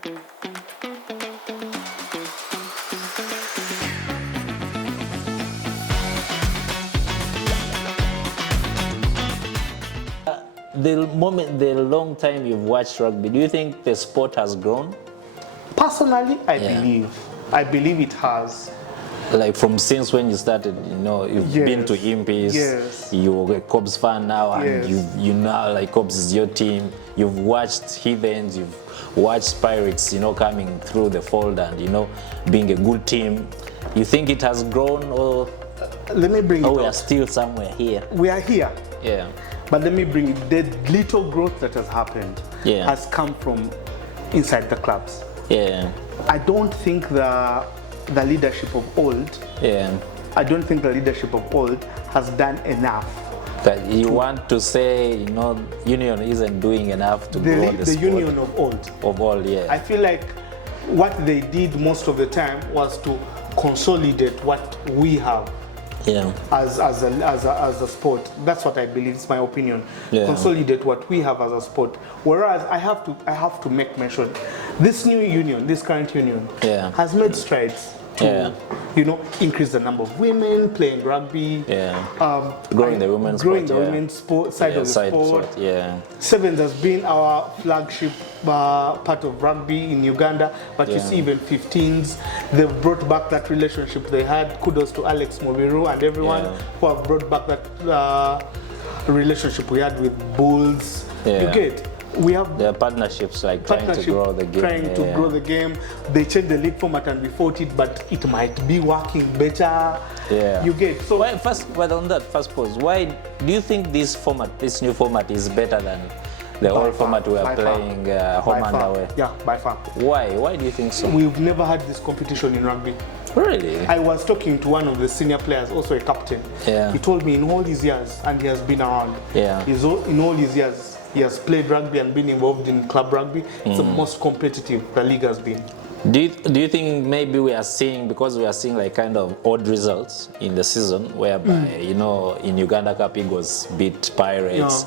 The long time you've watched rugby, do you think the sport has grown? Personally, I believe it has. Like from since when you started, you've been to Impies, you're a Cobs fan now, and you now like Cobs is your team. You've watched Heathens, you've watched Pirates, coming through the fold and being a good team. You think it has grown, or let me bring it we are still somewhere here? We are here. Yeah. But let me bring it. The little growth that has happened has come from inside the clubs. Yeah. I don't think the leadership of old. Yeah. I don't think the leadership of old has done enough. That you want to say, union isn't doing enough to grow the sport. The union of old. Of old, yeah. I feel like what they did most of the time was to consolidate what we have. Yeah. As a sport. That's what I believe. It's my opinion. Yeah. Consolidate what we have as a sport. Whereas I have to make mention, this new union, this current union, has made strides to increase the number of women playing rugby. Yeah. Growing the women's sport side of the sport. Yeah. Sevens has been our flagship part of rugby in Uganda, but you see even 15s, they've brought back that relationship they had. Kudos to Alex Mobiru and everyone who have brought back that relationship we had with Bulls. You get. We have their partnerships, like trying to grow the game. Grow the game. They changed the league format and we fought it, but it might be working better. Yeah. You get. So but on that first pause, why do you think this new format is better than the old format we are playing home and away? Yeah, by far. Why? Why do you think so? We've never had this competition in rugby. Really? I was talking to one of the senior players, also a captain. Yeah. He told me in all his years, and he has been around. Yeah. In all his years, he has played rugby and been involved in club rugby. It's the most competitive the league has been. Do you think maybe we are seeing like kind of odd results in the season, whereby in Uganda Cup Eagles beat Pirates,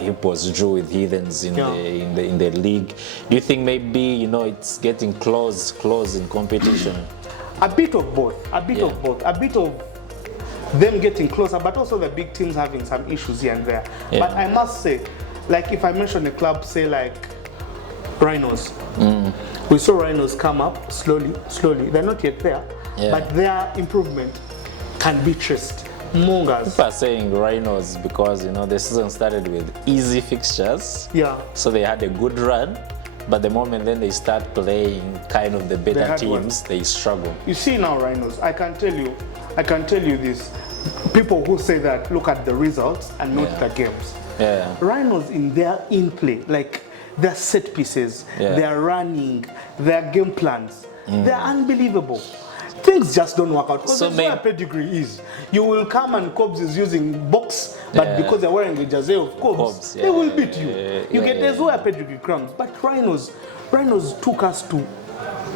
Hippos drew with Heathens in the league. Do you think maybe it's getting close in competition? A bit of both. A bit of them getting closer, but also the big teams having some issues here and there. Yeah. But I must say, like if I mention a club, say like Rhinos, we saw Rhinos come up slowly. They're not yet there, but their improvement can be traced. Mongas. People are saying Rhinos because the season started with easy fixtures. Yeah. So they had a good run, but the moment then they start playing kind of the better teams, they struggle. You see now Rhinos, I can tell you this. People who say that look at the results and not the games. Yeah. Rhinos in their in-play, like their set pieces, their running, their game plans, they're unbelievable. Things just don't work out because that's where pedigree is. You will come and Cobs is using box, but because they're wearing the jersey of Cobs, they will beat you. You get there's where pedigree comes. But Rhinos took us to.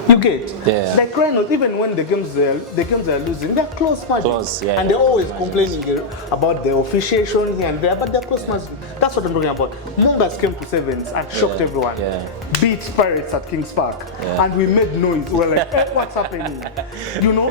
You get like Rhinos, even when the games they're losing, they're close matches, and they're always complaining about the officiation here and there, but they're close matches. That's what I'm talking about. Mongas came to Sevens and shocked everyone. Beat Pirates at Kings Park, and we made noise. We're like, hey, what's happening?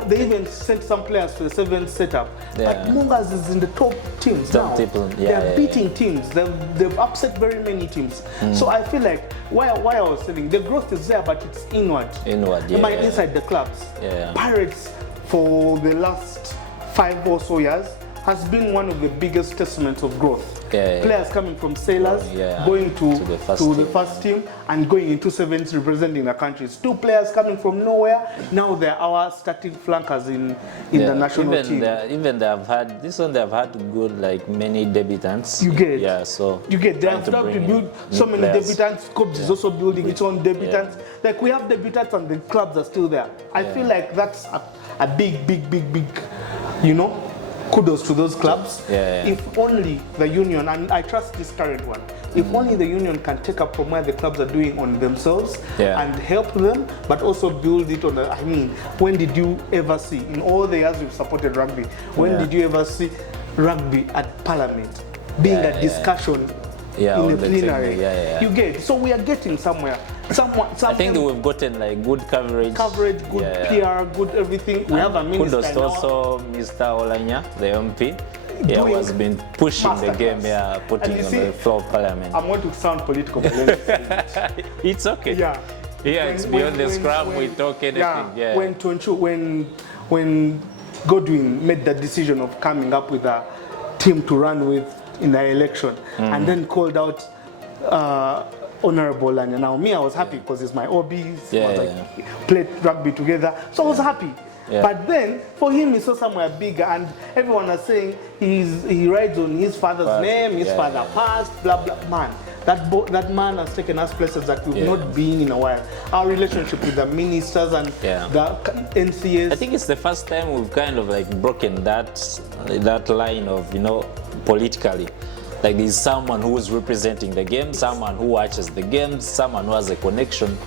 They even sent some players to the Sevens setup. But Mongas is in the top teams now. They're beating teams. They've upset very many teams. So I feel like why I was saying the growth is there, but it's inward. Inside the clubs. Pirates for the last 5 or so years has been one of the biggest testaments of growth. Players coming from Sailors, going to the first team and going into Sevens representing the countries. 2 players coming from nowhere, now they're our starting flankers in the national team. Even they've had good like many debutants. You get they have started to build so many debutants. Cobs is also building its own debutants. Like we have debutants and the clubs are still there. I feel like that's a big kudos to those clubs. If only the union, and I trust this current one, if only the union can take up from where the clubs are doing on themselves and help them, but also build it on when did you ever see, in all the years we've supported rugby, when did you ever see rugby at Parliament being a discussion in the plenary? You get, so we are getting somewhere. I think we've gotten like good coverage, good PR, good everything. We have a minister kudos now. Also Mr. Olanya, the MP. Yeah, who has been pushing the game, putting on the floor of parliament. I'm going to sound political, but it's okay. Yeah. It's beyond the scrum, we talk anything. Yeah. When Godwin made the decision of coming up with a team to run with in the election, and then called out Honorable Lanya. Now, me, I was happy because it's my hobbies. Played rugby together, so I was happy. Yeah. But then, for him, he saw somewhere bigger, and everyone was saying he rides on his father's name, his father passed, blah, blah. Man, that man has taken us places that we've not been in a while. Our relationship with the ministers and the NCAs. I think it's the first time we've kind of like broken that line of, politically. Like there's someone who is representing the game, someone who watches the games, someone who has a connection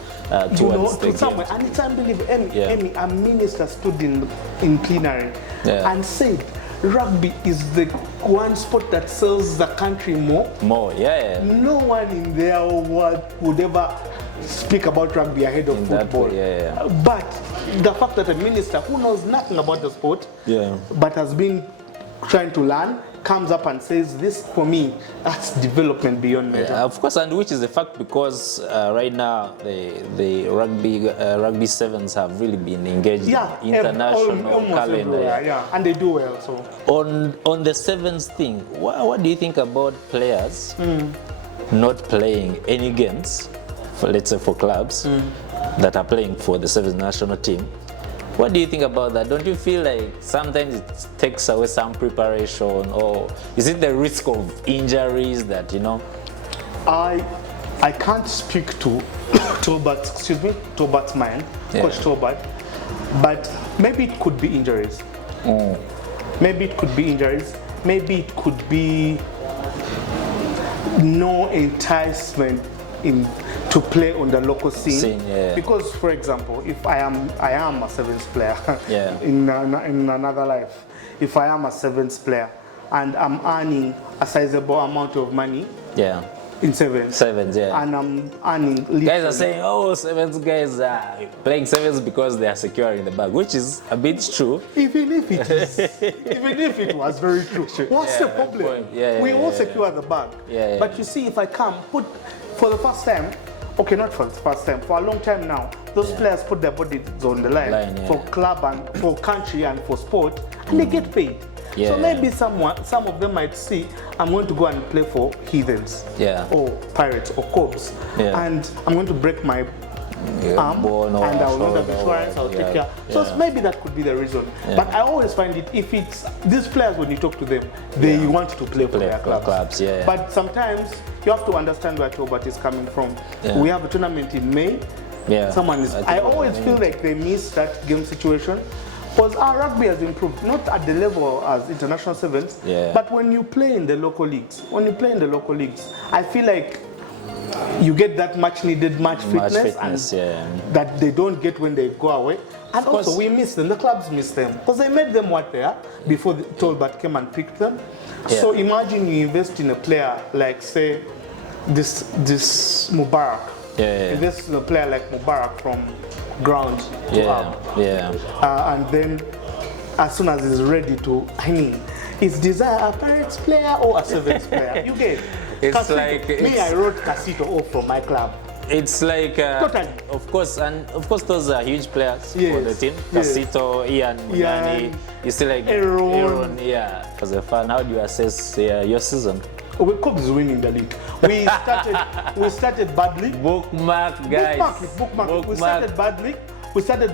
towards the game. And it's unbelievable. Emmy, a minister stood in plenary and said, rugby is the one sport that sells the country more. No one in their world would ever speak about rugby ahead of football. But the fact that a minister who knows nothing about the sport, but has been trying to learn, comes up and says, this for me, that's development beyond measure. Of course, and which is the fact because right now the rugby sevens have really been engaged in international calendar. And they do well. So on the sevens thing, what do you think about players not playing any games, let's say for clubs that are playing for the sevens national team? What do you think about that? Don't you feel like sometimes it takes away some preparation, or is it the risk of injuries that, I can't speak to Tobart's mind, Coach Tobart, but maybe it could be injuries. Maybe it could be injuries. Maybe it could be no enticement to play on the local scene. Because, for example, if I am a sevens player in another life, if I am a sevens player and I'm earning a sizable amount of money in sevens, and I'm earning guys are saying, oh, sevens guys are playing sevens because they are securing the bag, which is a bit true. Even if it was very true, what's the problem? We all secure the bag. But you see, if I come for the first time, okay, not for the first time, for a long time now, those players put their bodies on the line for club and for country and for sport, and they get paid. So maybe some of them might see, I'm going to go and play for Heathens, or Pirates, or Cobs, and I'm going to break my arm, and I will not have insurance, I'll take care. So maybe that could be the reason. But I always find it, if it's these players, when you talk to them, they want to play for their clubs. But sometimes you have to understand where Tobart is coming from. We have a tournament in May. I always feel like they miss that game situation. Because our rugby has improved, not at the level as international sevens, but when you play in the local leagues, I feel like you get that much needed match fitness that they don't get when they go away. And also we miss them, the clubs miss them, because they made them what they are before Tolbert came and picked them. So imagine you invest in a player like, say, this Mubarak. Invest in a player like Mubarak from ground to up. And then as soon as he's ready to, is Desire a Pirates player or a Sevens player? You get it's Casito. like I wrote Casito off from my club. It's like totally. Of course, those are huge players for the team. Casito, Ian, Munyani, you see like Aaron. As a fan, how do you assess your season? Cobs is winning the league. We started badly. Bookmark, guys. Bookmark. We started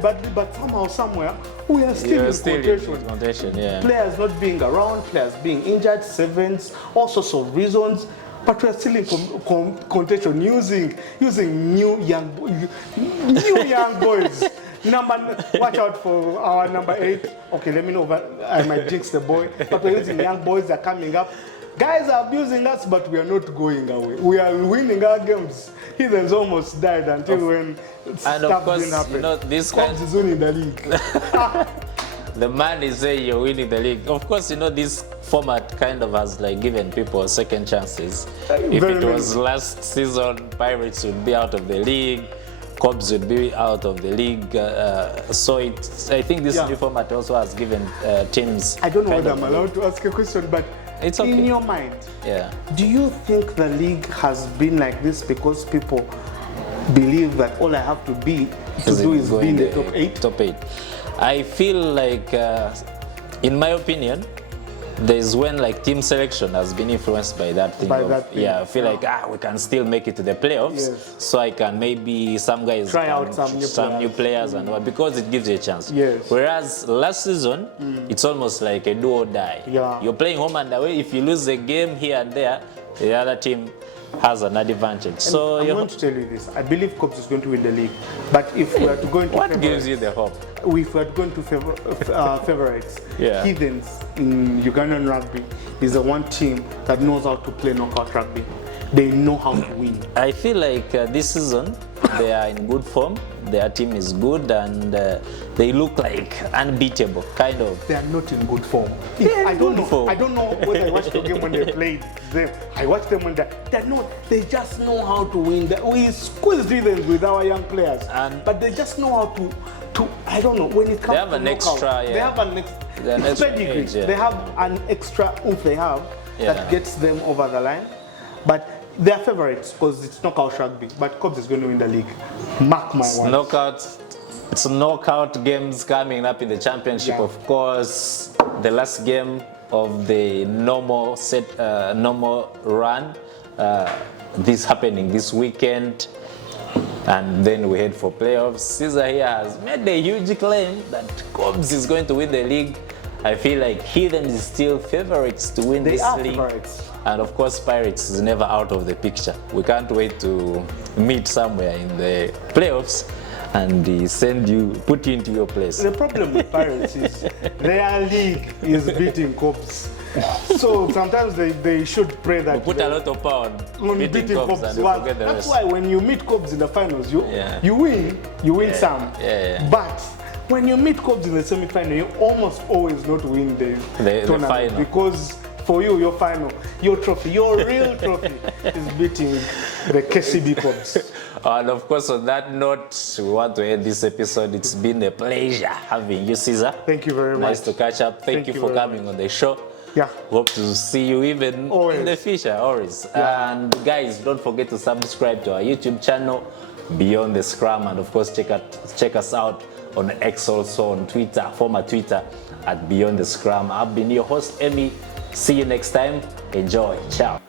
badly, but somehow, somewhere, we are still in contention. Players not being around, players being injured, sevens, all sorts of reasons. But we are still in contention using new young boys. Watch out for our number 8. Okay, let me know if I might jinx the boy. But we're using young boys that are coming up. Guys are abusing us, but we are not going away. We are winning our games. Heathens almost died until when stuff didn't happen. This kind is winning the league. The man is saying you're winning the league. Of course, this format kind of has like given people second chances. If it was last season, Pirates would be out of the league. Cobs would be out of the league. So I think this new format also has given teams. I don't know whether I'm allowed to ask a question, but it's okay. In your mind, do you think the league has been like this because people believe that all I have to be is be in the top 8? Top 8. I feel like, in my opinion, there's when like team selection has been influenced by that thing. I feel like we can still make it to the playoffs, so I can maybe some guys try out some new players and what, because it gives you a chance. Yes. Whereas last season, it's almost like a do or die. You're playing home and away. If you lose a game here and there, the other team has an advantage. And so I'm going to tell you this. I believe Cobs is going to win the league. But if we are to go into what gives you the hope? If we are going to favorites, Heathens in Ugandan rugby is the one team that knows how to play knockout rugby. They know how to win. I feel like this season they are in good form. Their team is good and they look like unbeatable, kind of. They are not in good form. I don't know whether I watched the game when they played them. I watched them when they're not. They just know how to win. We squeeze rhythms with our young players, but they just know how to. I don't know when it comes. They have an extra. They have an extra pedigree. They have an extra oomph they have that gets them over the line, but. They are favorites because it's knockout rugby, but Cobs is going to win the league. Mark my words. It's knockout games coming up in the championship. Of course, the last game of the normal run. This happening this weekend, and then we head for playoffs. Caesar here has made a huge claim that Cobs is going to win the league. I feel like Heathen is still favorites to win this league. Favorites. And of course, Pirates is never out of the picture. We can't wait to meet somewhere in the playoffs and put you into your place. The problem with Pirates is their league is beating Cobs. So sometimes they should pray that we put a lot of power on beating Cobs and forget the rest. That's why when you meet Cobs in the finals, you win some. But when you meet Cobs in the semi-final, you almost always not win the tournament final. Because for you, your final, your trophy, your real trophy is beating the KCB Cobs. And of course, on that note, we want to end this episode. It's been a pleasure having you, Caesar. Thank you very much. Nice to catch up. Thank you for coming on the show. Yeah. Hope to see you even in the future, always. Yeah. And guys, don't forget to subscribe to our YouTube channel, Beyond the Scrum, and of course, check us out on X, also on Twitter, former Twitter, at Beyond the Scrum. I've been your host, Emmy. See you next time. Enjoy. Ciao.